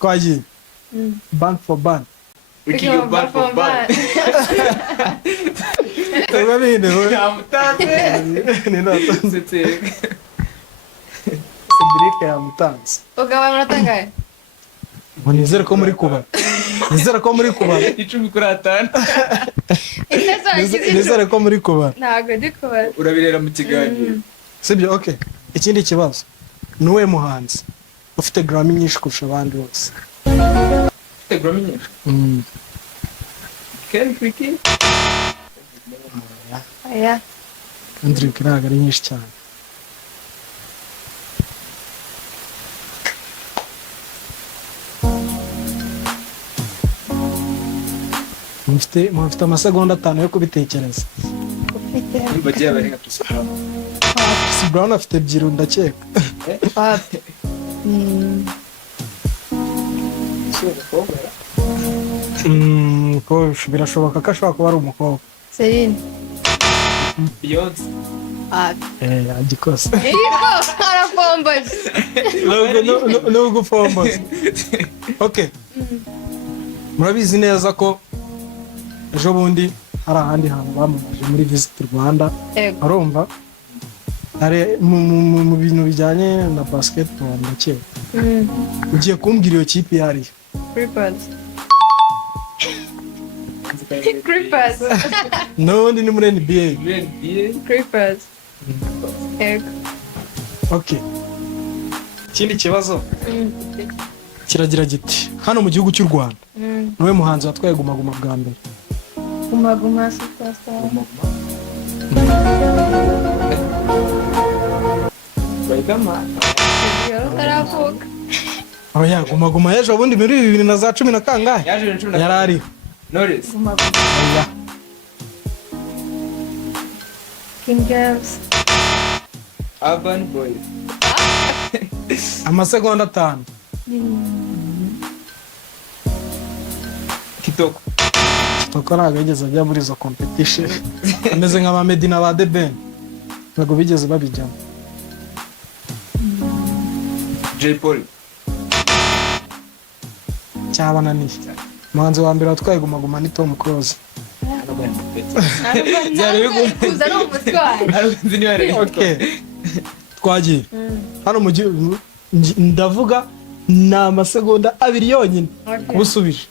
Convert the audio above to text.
twagiye bank for bank We can go back for back. tuba bine Yamutanze. ni natanze Cedric yamutanze Ugaba muratangaye. ngo nizere ko muri kubara nizere ko muri kubara 10 kuri 5. nizere ko muri kubara Ntago ndi kubara. Urabirera mu kiganiro. sibyo okay ikindi kibazo niwe muhanzi ufite Grammy nyinshi kurusha abandi bose Grammy nyinshi. Ken Freaky. Aya. Kendrick ntabwo ari nyinshi cyane mufite amasegonda 5 yo kubitekereza Ufite. Bagiye bari nka Chris Brown. Chris Brown afite ebyiri ndakeka Papi. ko birashoboka ko ashobora kuba ari umukobwa Celine. Beyonce. Papi. agikose Iko arafomboje. no gufomboza okay murabizi neza ko ejo bundi hari ahandi hantu bamamaje muri Visit Rwanda Ego. arumva ari mu bintu bijyanye na basketball ndakeka ugiye kumbwira iyo kipe yari Creepers. Creepers. n'ubundi ni muri NBA Creepers. Ego. okay ikindi kibazo kiragira giti hano mu gihugu cy'u Rwanda niwe muhanzi watwaye guma bwa mbere Guma superstar. Bayigama. Taravuka. aho ya guma ejo bundi muri 2010 na kangahe Yaje 2010. yari ariho Knowless. Guma. oya King James. Urban Boys. amasegonda 5 Kitoko. Kitoko ntabwo yigeze ajya muri izo competition ameze nka ba Medina ba The Ben ntabwo bigeze babijyamo J Paul. cyabananiye umuhanzi wa mbere watwaye guma ni Tom Close Kuza no mutware. okay twagiye hano mu gihugu ndavuga ni amasegonda 2 yonyine Okay. kubusubije